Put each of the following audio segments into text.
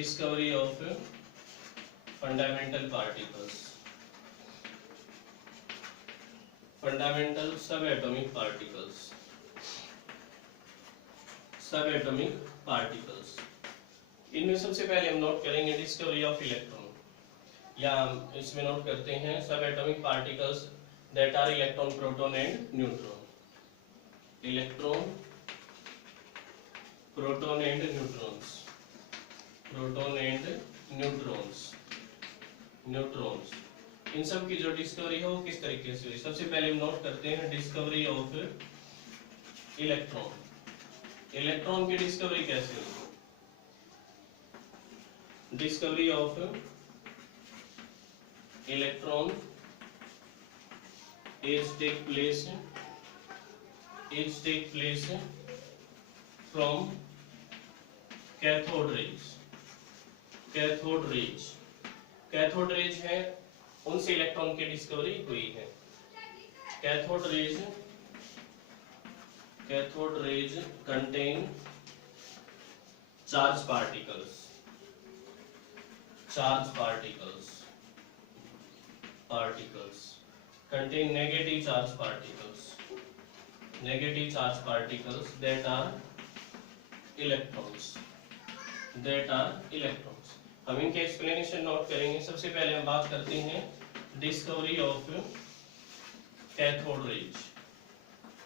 discovery of fundamental particles, fundamental subatomic particles, subatomic particles। इनमें सबसे पहले हम नोट करेंगे डिस्कवरी ऑफ इलेक्ट्रॉन, या हम इसमें नोट करते हैं subatomic particles that are electron, proton and neutron, electron, proton and neutrons, proton and neutrons, neutrons. इन सब की जो डिस्कवरी है वो किस तरीके से हुई? सबसे पहले हम नोट करते हैं डिस्कवरी ऑफ इलेक्ट्रॉन। इलेक्ट्रॉन की डिस्कवरी कैसे हुई? Discovery of electron is take place from cathode rays, cathode rays, cathode rays है उनसे इलेक्ट्रॉन की डिस्कवरी हुई है। Cathode rays, cathode rays contain charge particles, charge particles, particles contain negative charge particles, negative charge particles that are electrons, that are electrons। हम इनके explanation note करेंगे। सबसे पहले हम बात करते हैं discovery of cathode rays.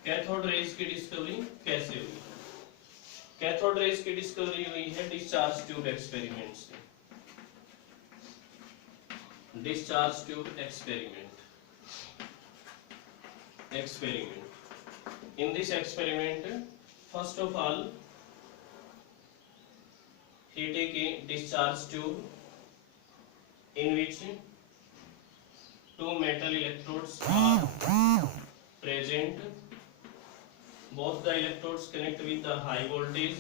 Cathode rays की डिस्कवरी कैसे हुई? कैथोड रेज की डिस्कवरी हुई है डिस्चार्ज ट्यूब एक्सपेरिमेंट से, discharge tube experiment, experiment। In this experiment, first of all, he take a discharge tube in which two metal electrodes are present. Both the electrodes connect with the high voltage,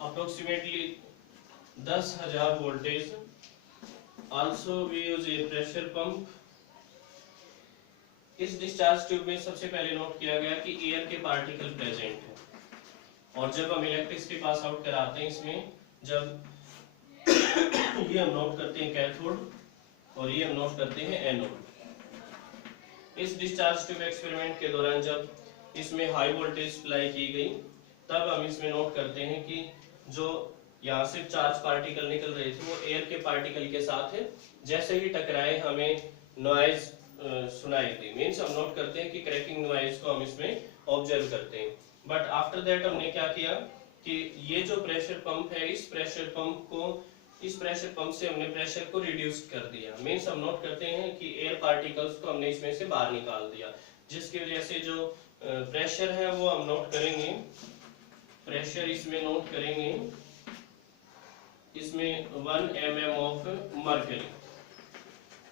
approximately 10,000 voltage. Also, we use a pressure pump। इस discharge tube में सबसे पहले note किया गया कि air के particle present है, और जब हम इलेक्ट्रिसिटी पास आउट कराते हैं इसमें, जब ये हम नोट करते हैं कैथोड और ये हम नोट करते हैं एनोड। इस डिस्चार्ज ट्यूब एक्सपेरिमेंट के दौरान जब इसमें हाई वोल्टेज सप्लाई की गई, तब हम इसमें नोट करते हैं कि जो यहाँ से चार्ज पार्टिकल निकल रहे थे वो एयर के पार्टिकल के साथ जैसे ही टकराए हमें नॉइज सुनाई दी। मीन्स हम नोट करते हैं कि क्रैकिंग नॉइज को हम इसमें ऑब्जर्व करते हैं। बट आफ्टर दैट हमने क्या किया कि ये जो प्रेशर पंप है, इस प्रेशर पंप से हमने प्रेशर को रिड्यूस कर दिया। मीन्स हम नोट करते हैं कि एयर पार्टिकल्स को हमने इसमें से बाहर निकाल दिया, जिसकी वजह से जो प्रेशर है वो हम नोट करेंगे, प्रेशर इसमें नोट करेंगे, इसमें 1 mm ऑफ मर्करी,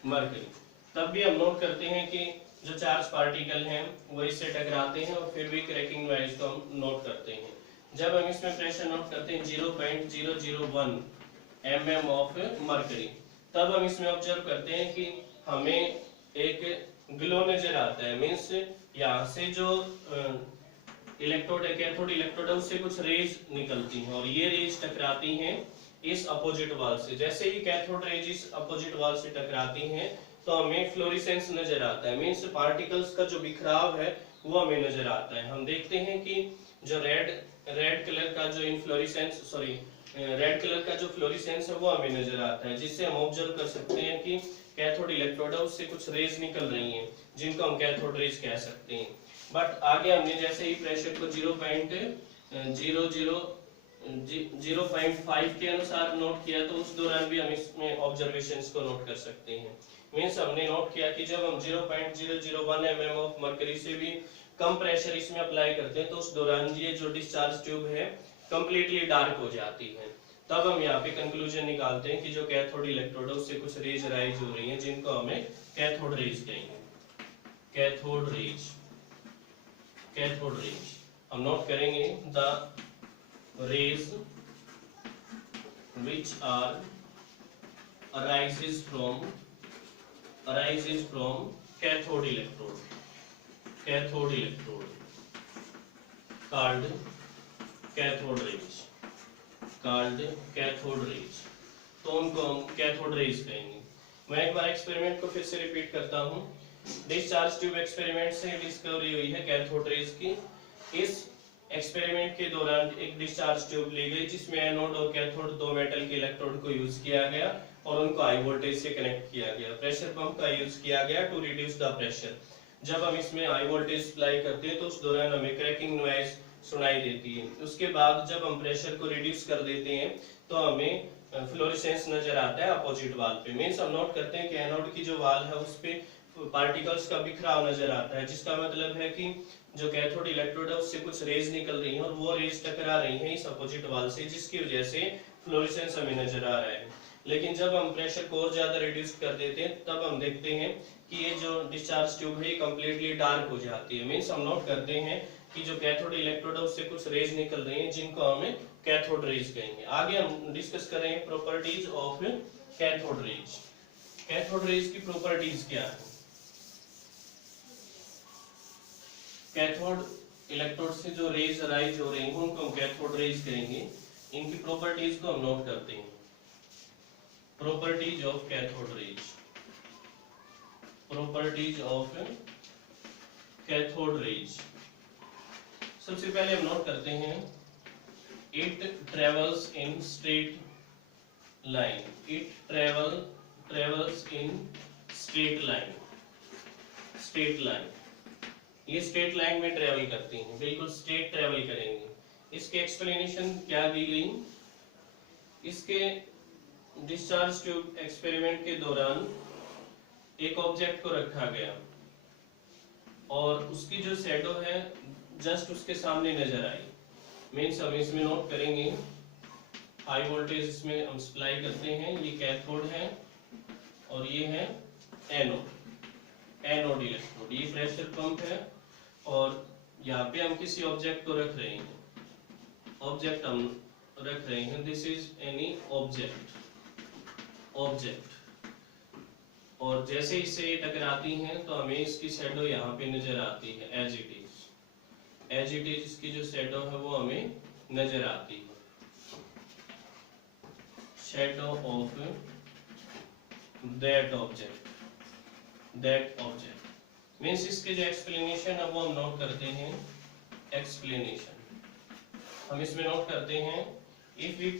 मर्करी। तब भी हम नोट करते हैं कि जो चार्ज पार्टिकल हैं वो इससे टकराते हैं और फिर भी क्रैकिंग नॉइज को हम नोट करते हैं। जब हम इसमें प्रेशर नोट करते हैं 0.001 mm ऑफ मर्करी, तब हम इसमें ऑब्जर्व करते हैं कि हमें एक ग्लो नजर आता है। मीन्स यहाँ से जो इलेक्ट्रोड है, कैथोड इलेक्ट्रोड है, उससे कुछ रेज निकलती हैं और ये रेज टकराती हैं इस अपोजिट वाल से। जैसे ही कैथोड रेज इस अपोजिट वाल से टकराती हैं तो हमें फ्लोरिसेंस नजर आता है। मीन्स पार्टिकल्स का जो बिखराव है वो हमें नजर आता है। हम देखते हैं कि जो रेड कलर का जो इनफ्लोरेसेंस, रेड कलर का जो फ्लोरिसेंस है वो हमें नजर आता है, जिससे हम ऑब्जर्व कर सकते हैं कि कैथोड इलेक्ट्रोड है उससे कुछ रेज निकल रही हैं, जिनको हम कैथोड रेज कह सकते हैं। बट आगे हमने जैसे ही प्रेशर को 0.05 के अनुसार नोट किया, तो उस दौरान भी हम इसमें ऑब्जर्वेशंस को नोट कर सकते हैं। मीन्स हमने नोट किया कि जब हम 0.001 mm ऑफ मर्करी से भी कम प्रेशर इसमें अप्लाई करते हैं तो उस दौरान ये जो डिस्चार्ज ट्यूब है कंप्लीटली डार्क हो जाती है। तब हम यहाँ पे कंक्लूजन निकालते हैं कि जो कैथोड इलेक्ट्रोड है उससे कुछ रेज राइज हो रही हैं, जिनको हमें कैथोड रेज कहेंगे। कैथोड रेज, कैथोड रेज हम नोट करेंगे the rays which are arises from cathode electrode, cathode electrode called cathode rays, called cathode rays, तो उनको हम कैथोड रेज कहेंगे। मैं एक बार एक्सपेरिमेंट को फिर से रिपीट करता हूँ। डिस्चार्ज ट्यूब एक्सपेरिमेंट से डिस्कवरी हुई है कैथोड रेज की। इस एक्सपेरिमेंट के दौरान एक डिस्चार्ज ट्यूब ली गई जिसमें एनोड और कैथोड दो मेटल के इलेक्ट्रोड को यूज किया गया और उनको हाई वोल्टेज से कनेक्ट किया गया। प्रेशर पंप का यूज किया गया टू रिड्यूस द प्रेशर। जब हम इसमें हाई वोल्टेज सप्लाई करते हैं तो उस दौरान हमें क्रैकिंग नॉइज सुनाई देती है। उसके बाद जब हम प्रेशर को रिड्यूस कर देते हैं तो हमें फ्लोरेसेंस नजर आता है अपोजिट वाल पे। मींस हम नोट करते हैं कि एनोड की जो वाल है उस पे पार्टिकल्स का बिखराव नजर आता है, जिसका मतलब है कि जो कैथोड इलेक्ट्रोड है उससे कुछ रेज निकल रही हैं और वो रेज टकरा रही हैं इस अपोजिट वाल से, जिसकी वजह से फ्लोरेसेंस हमें नजर आ रहा है। लेकिन जब हम प्रेशर को और ज्यादा रिड्यूस कर देते हैं तब हम देखते हैं कि ये जो डिस्चार्ज ट्यूब है ये कम्प्लीटली डार्क हो जाती है। मींस हम नोट करते हैं कि जो कैथोड इलेक्ट्रोड है उससे कुछ रेज निकल रही हैं जिनको हमें कैथोड रेज कहेंगे। आगे हम डिस्कस करेंगे properties of cathode rays. Cathode rays की प्रॉपर्टीज क्या है? कैथोड इलेक्ट्रोड से जो रेज अराइज हो रही हैं उनको हम कैथोड रेज कहेंगे। इनकी प्रॉपर्टीज को हम नोट करते हैं। Properties of cathode rays, properties of cathode rays. सबसे पहले हम नोट करते हैं it travels in straight line. It travels in straight line. Straight line, ये स्ट्रेट लाइन में ट्रेवल करती हैं, बिल्कुल स्ट्रेट ट्रेवल करेंगे। इसके एक्सप्लेनेशन क्या दी गई? इसके डिस्चार्ज ट्यूब एक्सपेरिमेंट के दौरान एक ऑब्जेक्ट को रखा गया और उसकी जो शैडो है जस्ट उसके सामने नजर आई। मीन्स हम इसमें नोट करेंगे हाई वोल्टेज इसमें हम सप्लाई करते हैं, ये कैथोड है और ये है एनोड इलेक्ट्रोड। ये प्रेशर पंप है और यहाँ पे हम किसी ऑब्जेक्ट को रख रहे हैं। ऑब्जेक्ट हम रख रहे हैं, दिस इज एनी ऑब्जेक्ट। और जैसे इससे ये टकराती हैं तो हमें इसकी शैडो यहाँ पे नजर आती है एज इट इज इसकी जो शैडो है वो हमें नजर आती है। Shadow of that object means इसके जो एक्सप्लेनेशन है वो हम नोट करते हैं। एक्सप्लेनेशन हम इसमें नोट करते हैं if we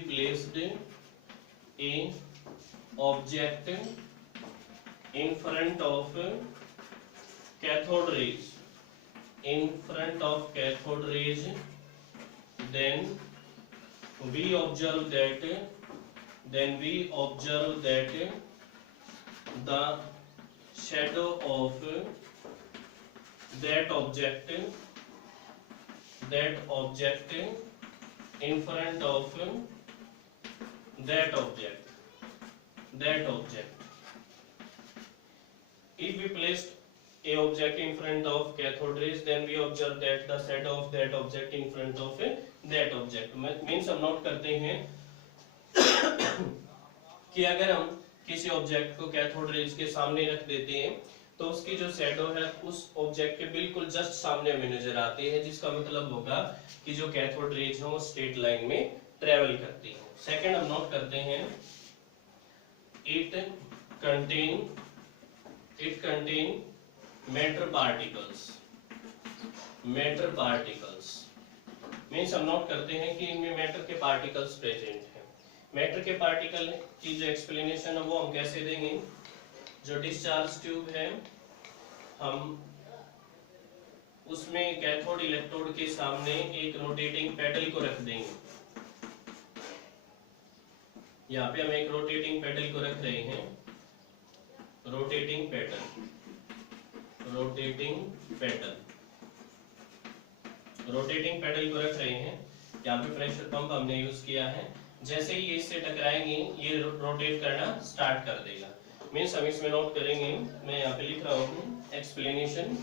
placed a object in front of cathode rays, then we observe that the shadow of that object in front of that object. If we placed a object in front of cathode rays, then we observe that the shadow of that object in front of that object. Means हम note करते हैं कि अगर हम किसी object को cathode rays के सामने रख देते हैं तो उसकी जो शैडो है उस ऑब्जेक्ट के बिल्कुल जस्ट सामने हमें नजर आती है, जिसका मतलब होगा कि जो कैथोड रेज है वो स्ट्रेट लाइन में ट्रेवल करती है। सेकंड हम नोट करते हैं it contain matter particles means हम नोट करते हैं कि इनमें मैटर के पार्टिकल्स प्रेजेंट हैं। मैटर के पार्टिकल की जो एक्सप्लेनेशन है वो हम कैसे देंगे? जो डिस्चार्ज ट्यूब है हम उसमें कैथोड इलेक्ट्रोड के सामने एक रोटेटिंग पेडल को रख देंगे। यहाँ पे हम एक रोटेटिंग पेडल को रख रहे हैं, रोटेटिंग पेडल को रख रहे हैं। यहाँ पे प्रेशर पंप हमने यूज किया है। जैसे ही ये इससे टकराएंगे ये रोटेट करना स्टार्ट कर देगा। मीन्स हम इसमें नोट करेंगे, मैं यहाँ पे लिख रहा हूँ एक्सप्लेनेशन